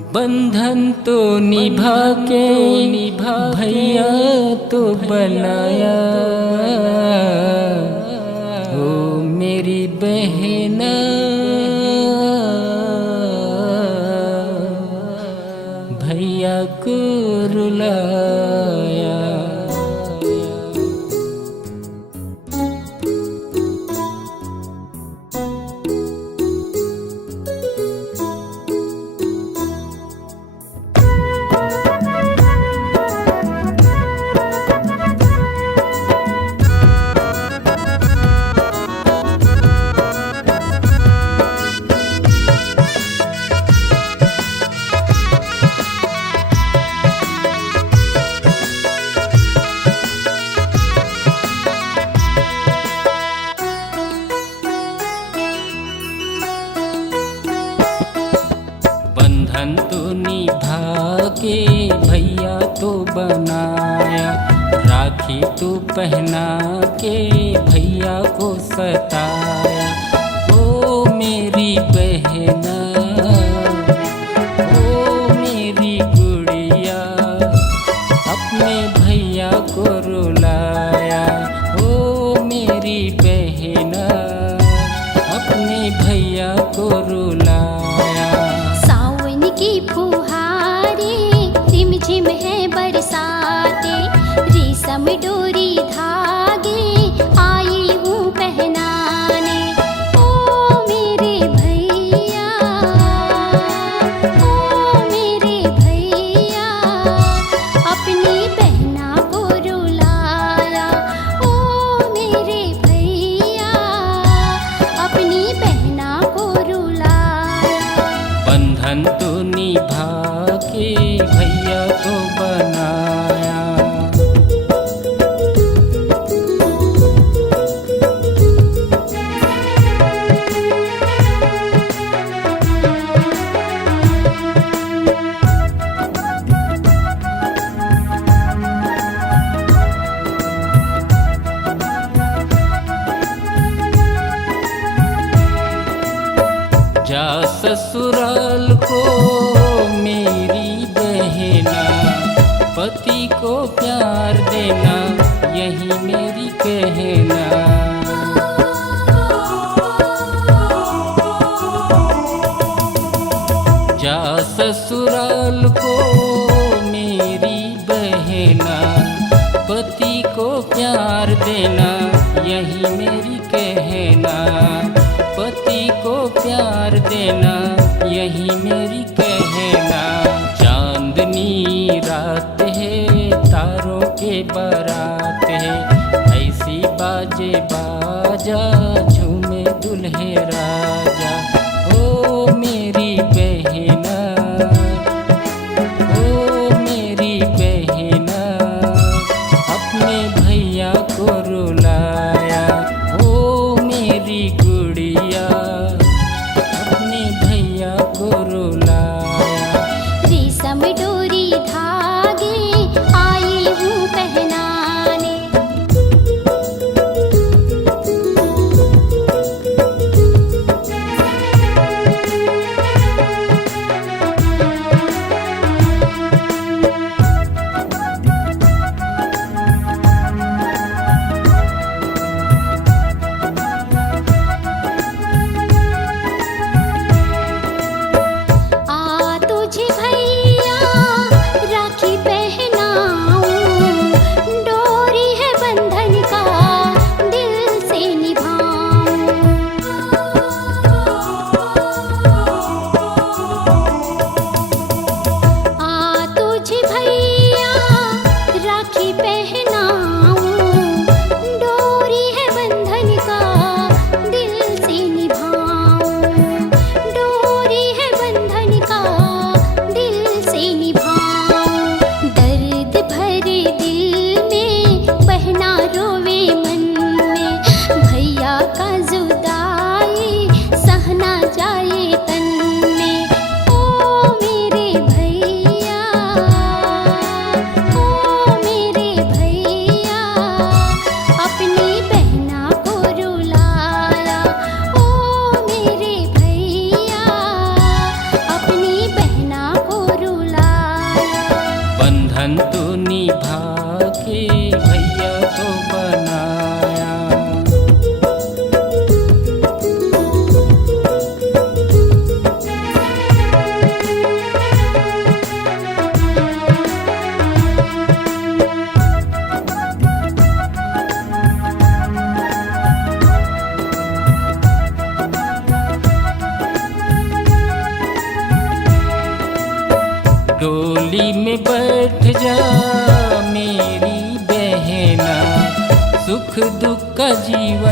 बंधन तो निभा के भैया तो बनाया। ओ मेरी बहना भैया को रुलाया। बंधन तो निभा के भैया तो बनाया। राखी तो पहना के भैया को सताया। ओ मेरी बहना ओ मेरी गुड़िया अपने भैया को रुलाया। ओ मेरी बहना अपने भैया को रुलाया। की फुहारे रिमझिम है बरसाते, रेशम डोरी धागे आई हूँ पहनाने। ओ मेरे भैया ओ मेरे भैया अपनी बहना को रुलाया। ओ मेरे भैया अपनी बहना को रुलाया। बंधन तो निभा के भैया को बनाया। जा ससुराल को मेरी बहना, पति को प्यार देना यही मेरी कहना। जा ससुराल को मेरी बहना, पति को प्यार देना यही मेरी कहना। पति को प्यार देना यही मेरी कहना। चांदनी रात है तारों के बारात है, ऐसी बाजे बाजा झूमे दुल्हे राजा। ओ मेरी बहना ओ मेरी बहना अपने भैया को रुलाया। ओ मेरी गुड़िया अपने भैया को रुलाया। रेशम डोरी धागे आई हूँ पहनाने। फर्जन तो निभा के भैया को बनाया। डोली में बैठ जा मेरी बहना, सुख दुख का जीवन